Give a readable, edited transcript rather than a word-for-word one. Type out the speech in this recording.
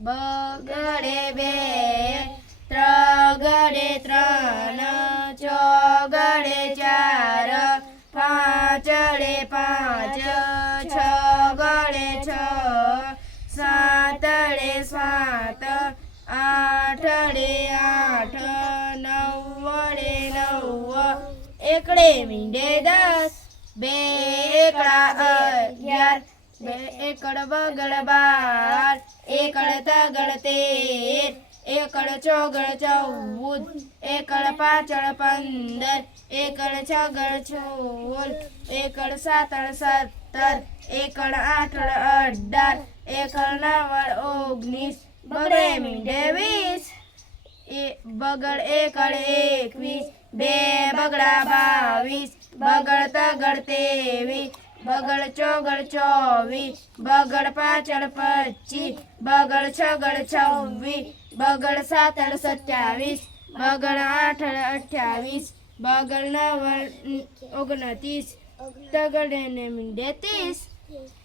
બગડે બે, ત્રગડે ત્રણ, ચોગડે ચાર, પાંચડે પાંચ, છગડે છ, સાતડે સાત, આઠડે આઠ, નવડે નવ, એકડે મીંડે 10, બે એકડા 11, બે એકડ બગડ 12, એકડ તગડ 13, એકડ ચોગડ 14, એકડ પાછળ 15, એકડ છગડ 16, એકડ સાતડ 17, એકડ આઠડ 18, એકડ નવડ 19, બગડે મીંડે 20, બગડ એકડ 21, બે બગડા 22, બગડ તગડ 23, બગડ ચોગડ 24, બગડ પાછળ 25, બગડ છગડ 26, બગડ સાતડ 27, બગડ આઠડ 28, બગડ નવડ 29, તગડે ને મીંડે 30.